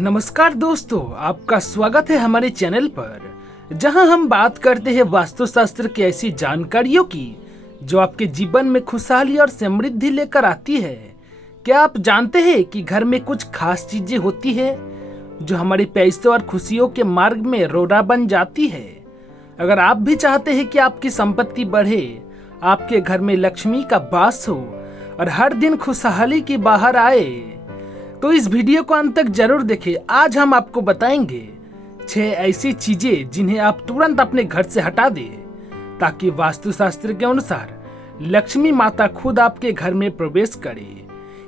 नमस्कार दोस्तों, आपका स्वागत है हमारे चैनल पर, जहां हम बात करते हैं वास्तुशास्त्र की ऐसी जानकारियों की जो आपके जीवन में खुशहाली और समृद्धि लेकर आती है। क्या आप जानते हैं कि घर में कुछ खास चीजें होती है जो हमारे पैसों और खुशियों के मार्ग में रोड़ा बन जाती है। अगर आप भी चाहते हैं कि आपकी संपत्ति बढ़े, आपके घर में लक्ष्मी का वास हो और हर दिन खुशहाली की बाहर आए, तो इस वीडियो को अंत तक जरूर देखें। आज हम आपको बताएंगे 6 ऐसी चीजें जिन्हें आप तुरंत अपने घर से हटा दें ताकि वास्तुशास्त्र के अनुसार लक्ष्मी माता खुद आपके घर में प्रवेश करे।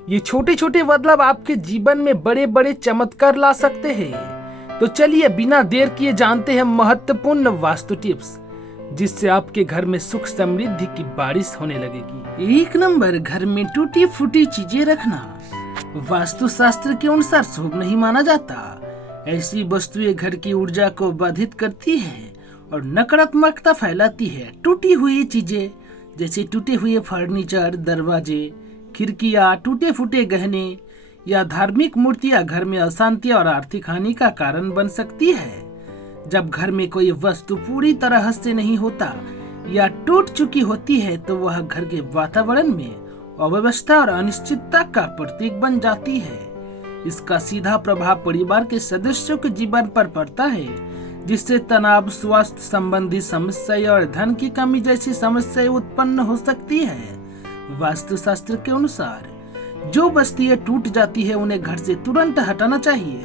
ये छोटे छोटे बदलाव आपके जीवन में बड़े बड़े चमत्कार ला सकते हैं। तो चलिए बिना देर किए जानते हैं महत्वपूर्ण वास्तु टिप्स जिससे आपके घर में सुख समृद्धि की बारिश होने लगेगी। 1 नंबर, घर में टूटी फूटी चीजें रखना वास्तुशास्त्र के अनुसार शुभ नहीं माना जाता। ऐसी वस्तुएं घर की ऊर्जा को बाधित करती है और नकारात्मकता फैलाती है। टूटी हुई चीजें जैसे टूटे हुए फर्नीचर, दरवाजे, खिड़कियां, टूटे फूटे गहने या धार्मिक मूर्तियां घर में अशांति और आर्थिक हानि का कारण बन सकती है। जब घर में कोई वस्तु पूरी तरह से नहीं होता या टूट चुकी होती है तो वह घर के वातावरण में अव्यवस्था और अनिश्चितता का प्रतीक बन जाती है। इसका सीधा प्रभाव परिवार के सदस्यों के जीवन पर पड़ता है, जिससे तनाव, स्वास्थ्य संबंधी समस्याएं और धन की कमी जैसी समस्याएं उत्पन्न हो सकती है। वास्तुशास्त्र के अनुसार जो वस्तुएं टूट जाती है उन्हें घर से तुरंत हटाना चाहिए।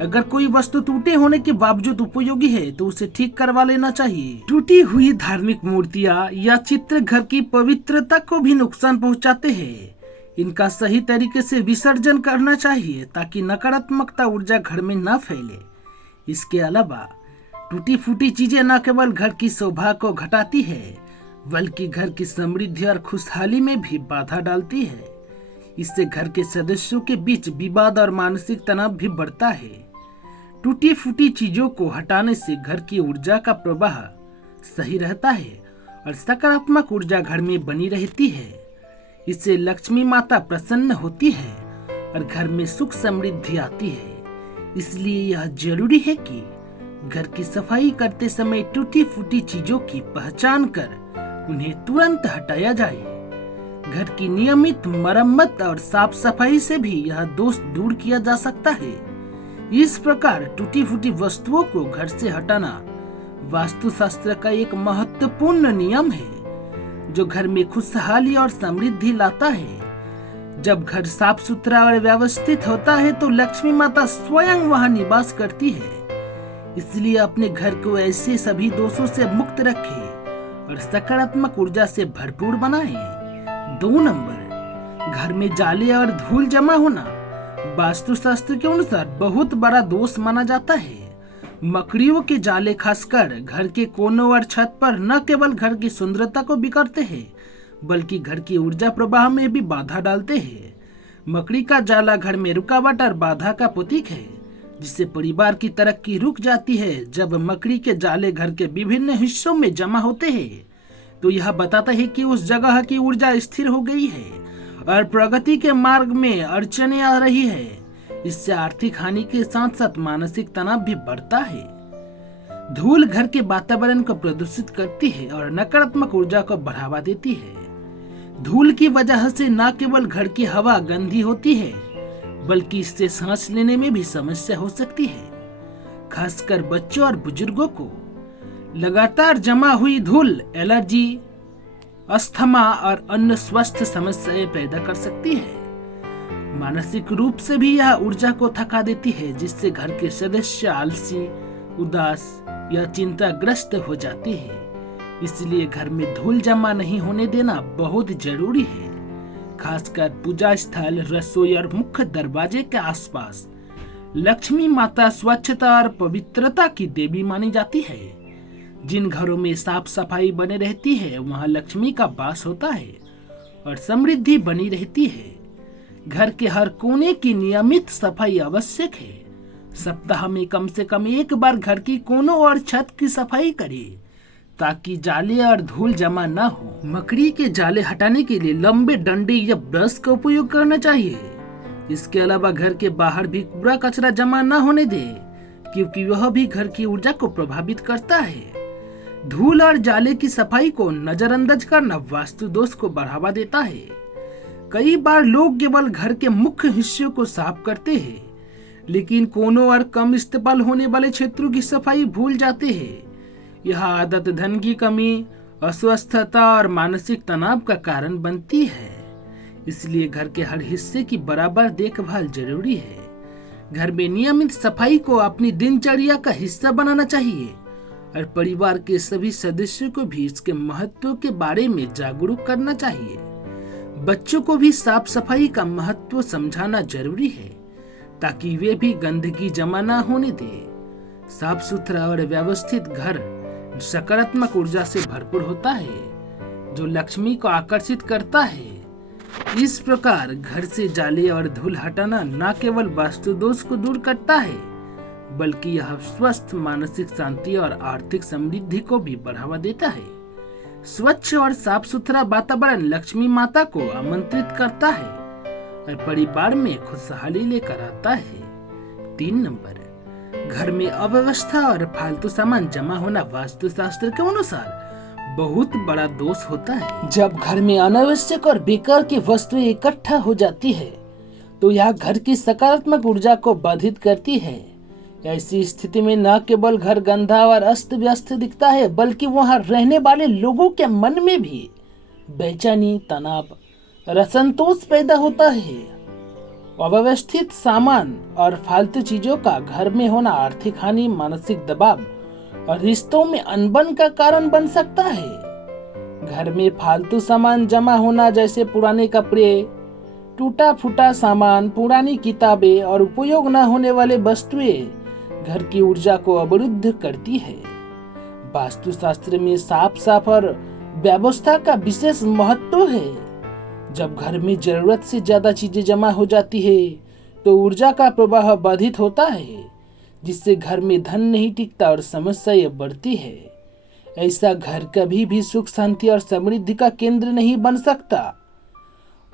अगर कोई वस्तु टूटे होने के बावजूद उपयोगी है तो उसे ठीक करवा लेना चाहिए। टूटी हुई धार्मिक मूर्तियां या चित्र घर की पवित्रता को भी नुकसान पहुंचाते हैं। इनका सही तरीके से विसर्जन करना चाहिए ताकि नकारात्मकता ऊर्जा घर में न फैले। इसके अलावा टूटी फूटी चीजें न केवल घर की शोभा को घटाती है बल्कि घर की समृद्धि और खुशहाली में भी बाधा डालती है। इससे घर के सदस्यों के बीच विवाद और मानसिक तनाव भी बढ़ता है। टूटी फूटी चीजों को हटाने से घर की ऊर्जा का प्रवाह सही रहता है और सकारात्मक ऊर्जा घर में बनी रहती है। इससे लक्ष्मी माता प्रसन्न होती है और घर में सुख समृद्धि आती है। इसलिए यह जरूरी है कि घर की सफाई करते समय टूटी फूटी चीजों की पहचान कर उन्हें तुरंत हटाया जाए। घर की नियमित मरम्मत और साफ सफाई से भी यह दोष दूर किया जा सकता है। इस प्रकार टूटी फूटी वस्तुओं को घर से हटाना वास्तुशास्त्र का एक महत्वपूर्ण नियम है जो घर में खुशहाली और समृद्धि लाता है। जब घर साफ सुथरा और व्यवस्थित होता है तो लक्ष्मी माता स्वयं वहां निवास करती है। इसलिए अपने घर को ऐसे सभी दोषों से मुक्त रखें और सकारात्मक ऊर्जा से भरपूर बनाएं। 2 नंबर, घर में जाले और धूल जमा होना वास्तुशास्त्र के अनुसार बहुत बड़ा दोष माना जाता है। मकड़ियों के जाले खासकर घर के कोनों और छत पर न केवल घर की सुंदरता को बिगाड़ते हैं बल्कि घर की ऊर्जा प्रवाह में भी बाधा डालते हैं। मकड़ी का जाला घर में रुकावट और बाधा का प्रतीक है, जिससे परिवार की तरक्की रुक जाती है। जब मकड़ी के जाले घर के विभिन्न हिस्सों में जमा होते हैं तो यह बताता है कि उस जगह की ऊर्जा स्थिर हो गई है और प्रगति के मार्ग में अड़चने आ रही है। इससे आर्थिक हानि के साथ साथ मानसिक तनाव भी बढ़ता है। धूल घर के वातावरण को प्रदूषित करती है और नकारात्मक ऊर्जा को बढ़ावा देती है। धूल की वजह से न केवल घर की हवा गंदी होती है बल्कि इससे सांस लेने में भी समस्या हो सकती है। खासकर बच्चों और बुजुर्गों को लगातार जमा हुई धूल एलर्जी, अस्थमा और अन्य स्वास्थ्य समस्याएं पैदा कर सकती है। मानसिक रूप से भी यह ऊर्जा को थका देती है, जिससे घर के सदस्य आलसी, उदास या चिंताग्रस्त हो जाते हैं। इसलिए घर में धूल जमा नहीं होने देना बहुत जरूरी है। खासकर पूजा स्थल, रसोई और मुख्य दरवाजे के आसपास लक्ष्मी माता स्वच्छता और पवित्रता की देवी मानी जाती है। जिन घरों में साफ सफाई बने रहती है वहां लक्ष्मी का वास होता है और समृद्धि बनी रहती है। घर के हर कोने की नियमित सफाई आवश्यक है। सप्ताह में कम से कम 1 बार घर की कोनों और छत की सफाई करें ताकि जाले और धूल जमा न हो। मकड़ी के जाले हटाने के लिए लंबे डंडे या ब्रश का उपयोग करना चाहिए। इसके अलावा घर के बाहर भी कूड़ा कचरा जमा न होने दे, क्योंकि वह भी घर की ऊर्जा को प्रभावित करता है। धूल और जाले की सफाई को नजरअंदाज करना वास्तु दोष को बढ़ावा देता है। कई बार लोग केवल घर के मुख्य हिस्सों को साफ करते हैं, लेकिन कोनों और कम इस्तेमाल होने वाले क्षेत्रों की सफाई भूल जाते हैं। यह आदत धन की कमी, अस्वस्थता और मानसिक तनाव का कारण बनती है। इसलिए घर के हर हिस्से की बराबर देखभाल जरूरी है। घर में नियमित सफाई को अपनी दिनचर्या का हिस्सा बनाना चाहिए और परिवार के सभी सदस्यों को भी इसके महत्व के बारे में जागरूक करना चाहिए। बच्चों को भी साफ सफाई का महत्व समझाना जरूरी है, ताकि वे भी गंदगी जमा न होने दे। साफ सुथरा और व्यवस्थित घर सकारात्मक ऊर्जा से भरपूर होता है, जो लक्ष्मी को आकर्षित करता है। इस प्रकार घर से जाले और धूल हटाना न केवल वास्तु दोष को दूर करता है, बल्कि यह स्वस्थ मानसिक शांति और आर्थिक समृद्धि को भी बढ़ावा देता है। स्वच्छ और साफ सुथरा वातावरण लक्ष्मी माता को आमंत्रित करता है और परिवार में खुशहाली लेकर आता है। 3 नंबर, घर में अव्यवस्था और फालतू सामान जमा होना वास्तुशास्त्र के अनुसार बहुत बड़ा दोष होता है। जब घर में अनावश्यक और बेकार की वस्तुएं इकट्ठा हो जाती है, तो यह घर की सकारात्मक ऊर्जा को बाधित करती है। ऐसी स्थिति में न केवल घर गंदा और अस्त व्यस्त दिखता है, बल्कि वहां रहने वाले लोगों के मन में भी बेचैनी, तनाव और असंतोष पैदा होता है। अव्यवस्थित सामान और फालतू चीजों का घर में होना आर्थिक हानि, मानसिक दबाव और रिश्तों में अनबन का कारण बन सकता है। घर में फालतू सामान जमा होना, जैसे पुराने कपड़े, टूटा फूटा सामान, पुरानी किताबें और उपयोग न होने वाले वस्तुएं घर की ऊर्जा को अवरुद्ध करती है। वास्तुशास्त्र में साफ और व्यवस्था का विशेष महत्व है। जब घर में जरूरत से ज्यादा चीजें जमा हो जाती है, तो ऊर्जा का प्रवाह बाधित होता है, जिससे घर में धन नहीं टिकता और समस्याएं बढ़ती है। ऐसा घर कभी भी सुख, शांति और समृद्धि का केंद्र नहीं बन सकता।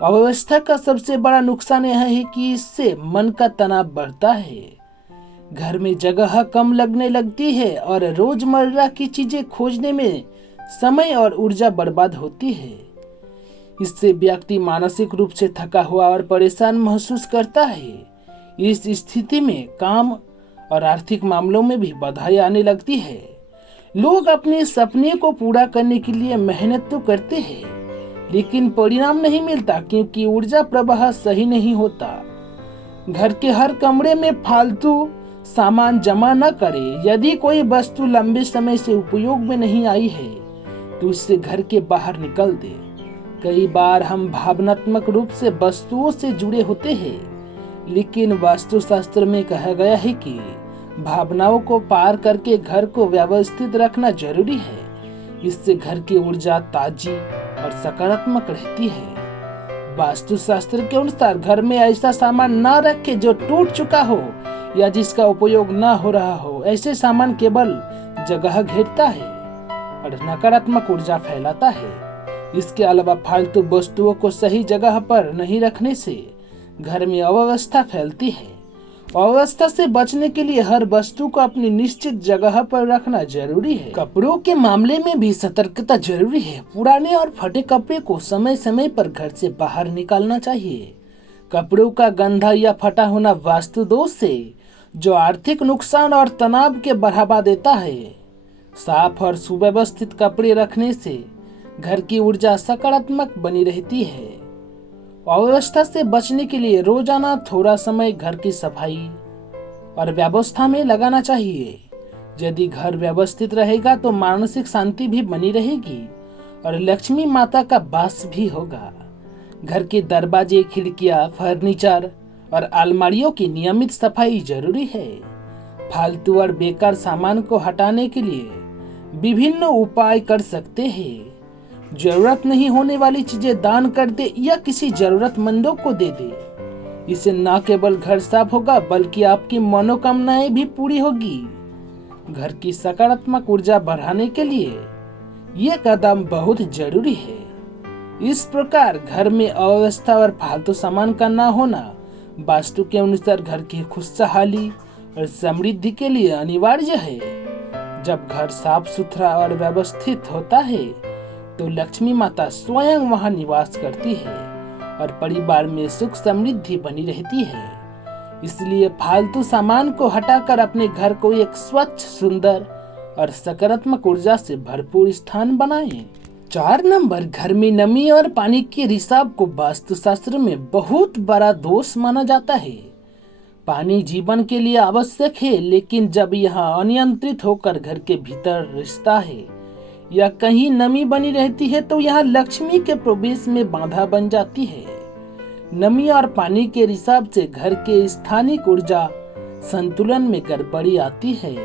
अव्यवस्था का सबसे बड़ा नुकसान यह है कि इससे मन का तनाव बढ़ता है, घर में जगह कम लगने लगती है और रोजमर्रा की चीजें खोजने में समय और ऊर्जा बर्बाद होती है। इससे व्यक्ति मानसिक रूप से थका हुआ और परेशान महसूस करता है। इस स्थिति में काम और आर्थिक मामलों में भी बाधाएं आने लगती है। लोग अपने सपने को पूरा करने के लिए मेहनत तो करते हैं, लेकिन परिणाम नहीं मिलता, क्योंकि ऊर्जा प्रवाह सही नहीं होता। घर के हर कमरे में फालतू सामान जमा न करें। यदि कोई वस्तु लंबे समय से उपयोग में नहीं आई है, तो उससे घर के बाहर निकल दे। कई बार हम भावनात्मक रूप से वस्तुओं से जुड़े होते हैं, लेकिन वास्तुशास्त्र में कहा गया है कि भावनाओं को पार करके घर को व्यवस्थित रखना जरूरी है। इससे घर की ऊर्जा ताजी और सकारात्मक रहती है। वास्तुशास्त्र के अनुसार घर में ऐसा सामान न रखें जो टूट चुका हो या जिसका उपयोग न हो रहा हो। ऐसे सामान केवल जगह घेरता है और नकारात्मक ऊर्जा फैलाता है। इसके अलावा फालतू वस्तुओं को सही जगह पर नहीं रखने से घर में अव्यवस्था फैलती है। अव्यवस्था से बचने के लिए हर वस्तु को अपनी निश्चित जगह पर रखना जरूरी है। कपड़ों के मामले में भी सतर्कता जरूरी है। पुराने और फटे कपड़े को समय समय पर घर से बाहर निकालना चाहिए। कपड़ों का गंदा या फटा होना वास्तु दोष से जो आर्थिक नुकसान और तनाव के बढ़ावा देता है। साफ और सुव्यवस्थित कपड़े रखने से घर की ऊर्जा सकारात्मक बनी रहती है। अव्यवस्था से बचने के लिए रोजाना थोड़ा समय घर की सफाई और व्यवस्था में लगाना चाहिए। यदि घर व्यवस्थित रहेगा तो मानसिक शांति भी बनी रहेगी और लक्ष्मी माता का वास भी होगा। घर के दरवाजे, खिड़कियां, फर्नीचर और अलमारियों की नियमित सफाई जरूरी है। फालतू और बेकार सामान को हटाने के लिए विभिन्न उपाय कर सकते हैं। जरूरत नहीं होने वाली चीजें दान कर दे या किसी जरूरतमंदों को दे दे। इससे न केवल घर साफ होगा, बल्कि आपकी मनोकामनाएं भी पूरी होगी। घर की सकारात्मक ऊर्जा बढ़ाने के लिए ये कदम बहुत जरूरी है। इस प्रकार घर में अव्यवस्था और फालतू सामान का न होना वास्तु के अनुसार घर की खुशहाली और समृद्धि के लिए अनिवार्य है। जब घर साफ सुथरा और व्यवस्थित होता है तो लक्ष्मी माता स्वयं वहां निवास करती है और परिवार में सुख समृद्धि बनी रहती है। इसलिए फालतू सामान को हटाकर अपने घर को एक स्वच्छ, सुंदर और सकारात्मक ऊर्जा से भरपूर स्थान बनाएं। 4 नंबर, घर में नमी और पानी के रिसाव को वास्तुशास्त्र में बहुत बड़ा दोष माना जाता है। पानी जीवन के लिए आवश्यक है, लेकिन जब यह अनियंत्रित होकर घर के भीतर रिश्ता है या कहीं नमी बनी रहती है तो यह लक्ष्मी के प्रवेश में बाधा बन जाती है। नमी और पानी के रिसाव से घर के स्थानिक ऊर्जा संतुलन में गड़बड़ी आती है,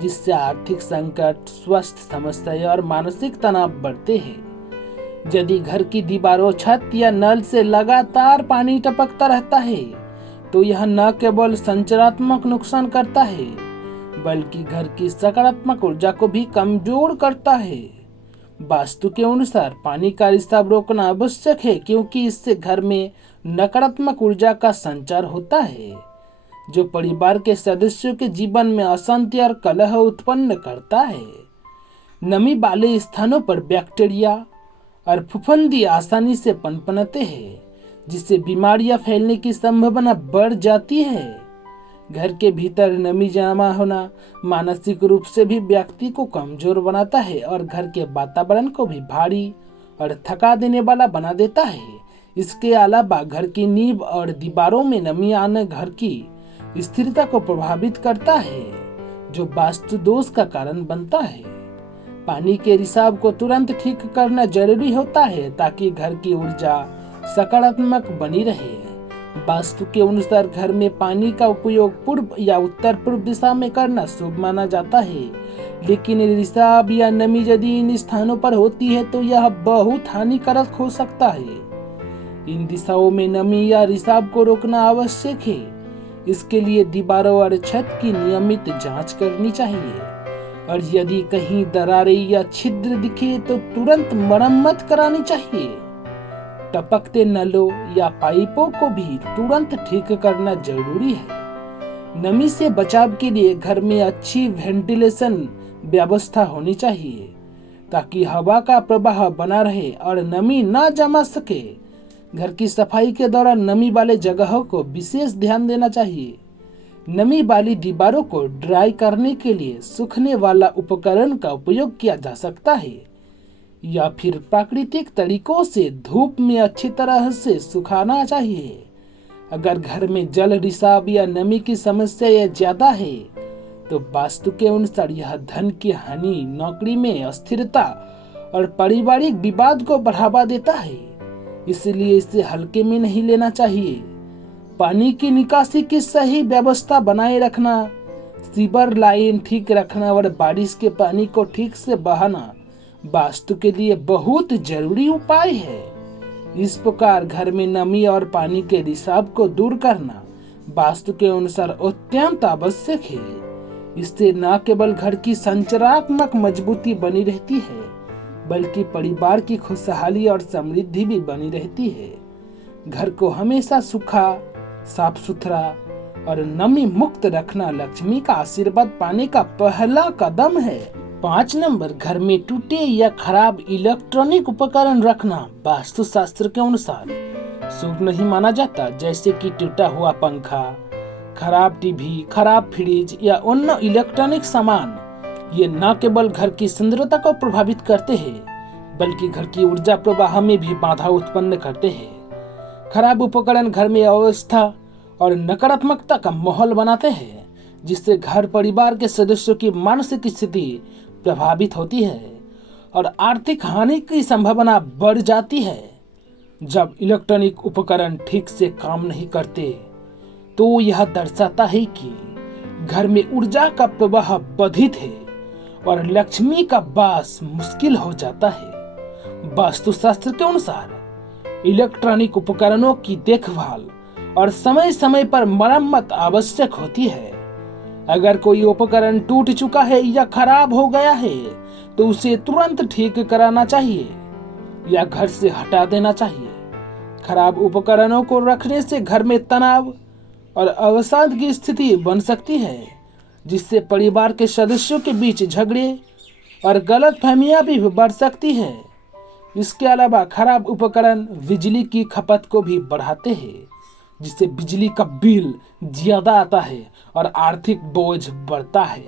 जिससे आर्थिक संकट, स्वास्थ्य समस्याएं और मानसिक तनाव बढ़ते हैं। यदि घर की दीवारों, छत या नल से लगातार पानी टपकता रहता है तो यह न केवल संरचनात्मक नुकसान करता है बल्कि घर की सकारात्मक ऊर्जा को भी कमजोर करता है। वास्तु के अनुसार पानी का रिसाव रोकना आवश्यक है, क्योंकि इससे घर में नकारात्मक ऊर्जा का संचार होता है जो परिवार के सदस्यों के जीवन में अशांति और कलह उत्पन्न करता है। नमी वाले स्थानों पर बैक्टीरिया और फफूंदी आसानी से पनपनते हैं, जिससे बीमारियां फैलने की संभावना बढ़ जाती है। घर के भीतर नमी जमा होना मानसिक रूप से भी व्यक्ति को कमजोर बनाता है और घर के वातावरण को भी भारी और थका देने वाला बना देता है। इसके अलावा घर की नींव और दीवारों में नमी आना घर की स्थिरता को प्रभावित करता है, जो वास्तु दोष का कारण बनता है। पानी के रिसाव को तुरंत ठीक करना जरूरी होता है ताकि घर की ऊर्जा सकारात्मक बनी रहे। वास्तु के अनुसार घर में पानी का उपयोग पूर्व या उत्तर पूर्व दिशा में करना शुभ माना जाता है, लेकिन रिसाव या नमी यदि इन स्थानों पर होती है तो यह बहुत हानिकारक हो सकता है। इन दिशाओं में नमी या रिसाव को रोकना आवश्यक है। इसके लिए दीवारों और छत की नियमित जांच करनी चाहिए और यदि कहीं दरारें या छिद्र दिखे तो तुरंत मरम्मत करानी चाहिए। टपकते नलों या पाइपों को भी तुरंत ठीक करना जरूरी है। नमी से बचाव के लिए घर में अच्छी वेंटिलेशन व्यवस्था होनी चाहिए ताकि हवा का प्रवाह बना रहे और नमी न जमा सके। घर की सफाई के दौरान नमी वाले जगहों को विशेष ध्यान देना चाहिए। नमी वाली दीवारों को ड्राई करने के लिए सूखने वाला उपकरण का उपयोग किया जा सकता है या फिर प्राकृतिक तरीकों से धूप में अच्छी तरह से सुखाना चाहिए। अगर घर में जल रिसाव या नमी की समस्या ज्यादा है तो वास्तु के अनुसार यह धन की हानि, नौकरी में अस्थिरता और पारिवारिक विवाद को बढ़ावा देता है, इसलिए इसे हल्के में नहीं लेना चाहिए। पानी की निकासी की सही व्यवस्था बनाए रखना, सीवर लाइन ठीक रखना और बारिश के पानी को ठीक से बहाना वास्तु के लिए बहुत जरूरी उपाय है। इस प्रकार घर में नमी और पानी के रिसाव को दूर करना वास्तु के अनुसार अत्यंत आवश्यक है। इससे न केवल घर की संरचनात्मक मजबूती बनी रहती है बल्कि परिवार की खुशहाली और समृद्धि भी बनी रहती है। घर को हमेशा सूखा, साफ सुथरा और नमी मुक्त रखना लक्ष्मी का आशीर्वाद पाने का पहला कदम है। 5 नंबर, घर में टूटे या खराब इलेक्ट्रॉनिक उपकरण रखना वास्तुशास्त्र के अनुसार शुभ नहीं माना जाता, जैसे कि टूटा हुआ पंखा, खराब टीवी, खराब फ्रिज या अन्य इलेक्ट्रॉनिक सामान। ये न केवल घर की सुंदरता को प्रभावित करते हैं बल्कि घर की ऊर्जा प्रवाह में भी बाधा उत्पन्न करते हैं। खराब उपकरण घर में अव्यवस्था और नकारात्मकता का माहौल बनाते हैं, जिससे घर परिवार के सदस्यों की मानसिक स्थिति प्रभावित होती है और आर्थिक हानि की संभावना बढ़ जाती है। जब इलेक्ट्रॉनिक उपकरण ठीक से काम नहीं करते तो यह दर्शाता है कि घर में ऊर्जा का प्रवाह बाधित है और लक्ष्मी का वास मुश्किल हो जाता है। वास्तुशास्त्र के अनुसार इलेक्ट्रॉनिक उपकरणों की देखभाल और समय समय पर मरम्मत आवश्यक होती है। अगर कोई उपकरण टूट चुका है या खराब हो गया है तो उसे तुरंत ठीक कराना चाहिए या घर से हटा देना चाहिए। खराब उपकरणों को रखने से घर में तनाव, और अवसाद की स्थिति बन सकती है, जिससे परिवार के सदस्यों के बीच झगड़े और गलतफहमियां भी बढ़ सकती है। इसके अलावा खराब उपकरण बिजली की खपत को भी बढ़ाते हैं, जिससे बिजली का बिल ज्यादा आता है और आर्थिक बोझ बढ़ता है।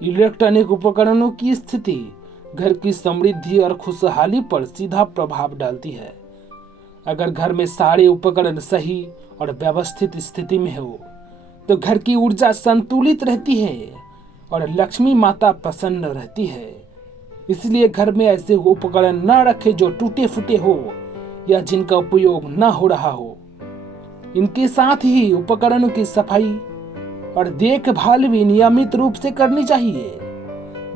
इलेक्ट्रॉनिक उपकरणों की स्थिति घर की समृद्धि और खुशहाली पर सीधा प्रभाव डालती है। अगर घर में सारे उपकरण सही और व्यवस्थित स्थिति में हो तो घर की ऊर्जा संतुलित रहती है और लक्ष्मी माता प्रसन्न रहती है। इसलिए घर में ऐसे उपकरण न रखें जो टूटे फूटे हो या जिनका उपयोग न हो रहा हो। इनके साथ ही उपकरणों की सफाई और देखभाल भी नियमित रूप से करनी चाहिए।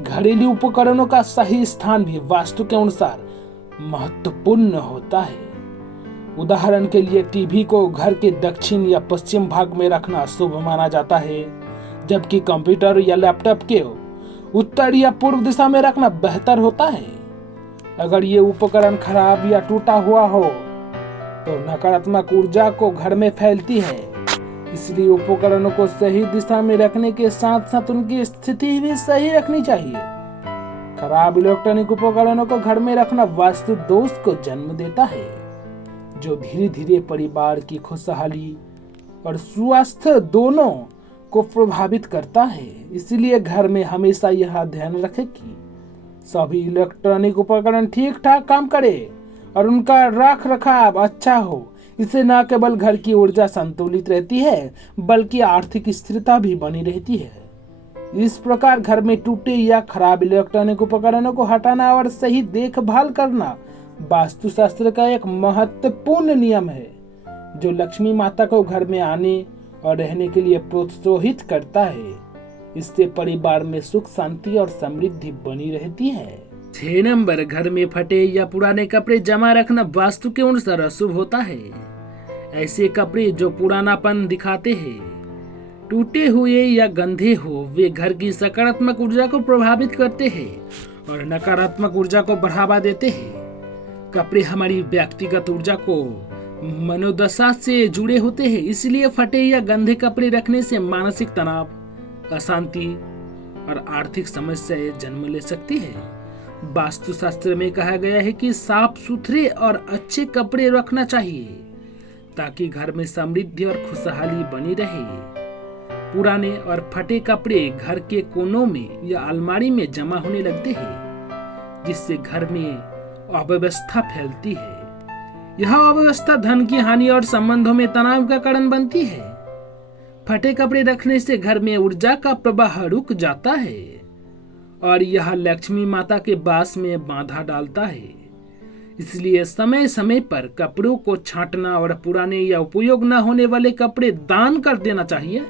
घरेलू उपकरणों का सही स्थान भी वास्तु के अनुसार महत्वपूर्ण होता है। उदाहरण के लिए टीवी को घर के दक्षिण या पश्चिम भाग में रखना शुभ माना जाता है, जबकि कंप्यूटर या लैपटॉप के उत्तर या पूर्व दिशा में रखना बेहतर होता है। अगर ये उपकरण खराब या टूटा हुआ हो तो नकारात्मक ऊर्जा को घर में फैलती है। इसलिए उपकरणों को सही दिशा में रखने के साथ साथ उनकी स्थिति भी सही रखनी चाहिए। खराब इलेक्ट्रॉनिक उपकरणों को घर में रखना वास्तु दोष को जन्म देता है, जो धीरे धीरे परिवार की खुशहाली और स्वास्थ्य दोनों को प्रभावित करता है। इसलिए घर में हमेशा यह ध्यान रखें कि सभी इलेक्ट्रॉनिक उपकरण ठीक ठाक काम करें और उनका रख रखाव अच्छा हो। इससे न केवल घर की ऊर्जा संतुलित रहती है बल्कि आर्थिक स्थिरता भी बनी रहती है। इस प्रकार घर में टूटे या खराब इलेक्ट्रॉनिक उपकरणों को हटाना और सही देखभाल करना वास्तुशास्त्र का एक महत्वपूर्ण नियम है, जो लक्ष्मी माता को घर में आने और रहने के लिए प्रोत्साहित करता है। इससे परिवार में सुख शांति और समृद्धि बनी रहती है। 6 नंबर, घर में फटे या पुराने कपड़े जमा रखना वास्तु के अनुसार अशुभ होता है। ऐसे कपड़े जो पुरानापन दिखाते हैं, टूटे हुए या गंदे हो, वे घर की सकारात्मक ऊर्जा को प्रभावित करते हैं और नकारात्मक ऊर्जा को बढ़ावा देते हैं। कपड़े हमारी व्यक्तिगत ऊर्जा को मनोदशा से जुड़े होते हैं, इसलिए फटे या गंदे कपड़े रखने से मानसिक तनाव, अशांति और आर्थिक समस्याएं जन्म ले सकती है। वास्तुशास्त्र में कहा गया है कि साफ सुथरे और अच्छे कपड़े रखना चाहिए ताकि घर में समृद्धि और खुशहाली बनी रहे। पुराने और फटे कपड़े घर के कोनों में या अलमारी में जमा होने लगते हैं, जिससे घर में अव्यवस्था फैलती है। यह अव्यवस्था धन की हानि और संबंधों में तनाव का कारण बनती है। फटे कपड़े रखने से घर में ऊर्जा का प्रवाह रुक जाता है और यह लक्ष्मी माता के वास में बाधा डालता है। इसलिए समय समय पर कपड़ों को छांटना और पुराने या उपयोग न होने वाले कपड़े दान कर देना चाहिए।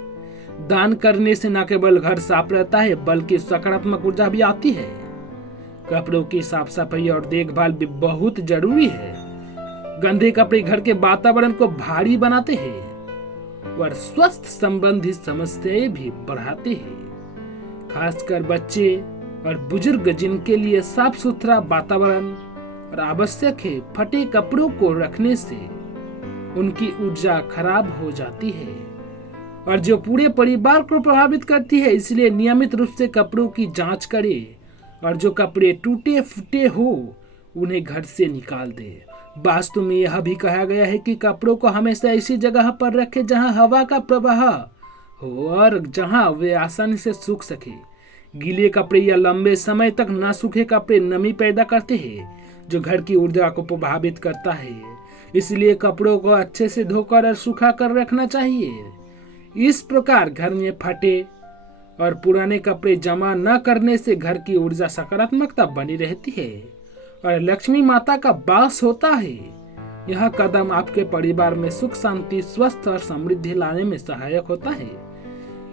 दान करने से न केवल घर साफ रहता है बल्कि सकारात्मक ऊर्जा भी आती है। कपड़ों की साफ सफाई और देखभाल भी बहुत जरूरी है। गंदे कपड़े घर के वातावरण को भारी बनाते हैं और स्वास्थ्य संबंधी समस्याएं भी बढ़ाते हैं, खासकर बच्चे और बुजुर्ग जिनके लिए साफ सुथरा वातावरण और आवश्यक है। फटे कपड़ों को रखने से उनकी ऊर्जा खराब हो जाती है और जो पूरे परिवार को प्रभावित करती है। इसलिए नियमित रूप से कपड़ों की जांच करें और जो कपड़े टूटे फूटे हो उन्हें घर से निकाल दे। वास्तु में यह भी कहा गया है कि कपड़ों को हमेशा ऐसी जगह पर रखें जहां हवा का प्रवाह हो और जहां वे आसानी से सूख सके। गीले कपड़े या लंबे समय तक न सूखे कपड़े नमी पैदा करते हैं, जो घर की ऊर्जा को प्रभावित करता है। इसलिए कपड़ों को अच्छे से धोकर और सुखा कर रखना चाहिए। इस प्रकार घर में फटे और पुराने कपड़े जमा न करने से घर की ऊर्जा सकारात्मकता बनी रहती है और लक्ष्मी माता का वास होता है। यह कदम आपके परिवार में सुख शांति, स्वस्थ और समृद्धि लाने में सहायक होता है।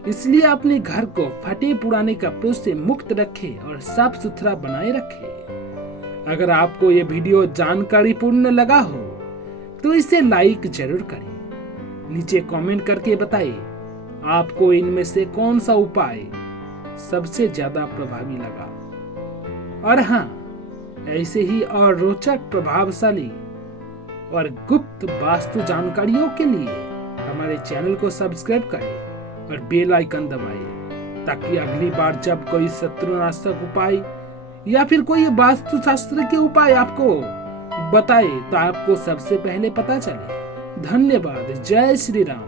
इसलिए अपने घर को फटे पुराने कपड़ों से मुक्त रखें और साफ सुथरा बनाए रखें। अगर आपको ये वीडियो जानकारी पूर्ण लगा हो तो इसे लाइक जरूर करें। नीचे कमेंट करके बताइए आपको इनमें से कौन सा उपाय सबसे ज्यादा प्रभावी लगा। और हाँ, ऐसे ही और रोचक, प्रभावशाली और गुप्त वास्तु जानकारियों के लिए हमारे चैनल को सब्सक्राइब करें और बेल आइकन दबाएं ताकि अगली बार जब कोई शत्रुनाशक उपाय या फिर कोई वास्तुशास्त्र के उपाय आपको बताए तो आपको सबसे पहले पता चले। धन्यवाद। जय श्री राम।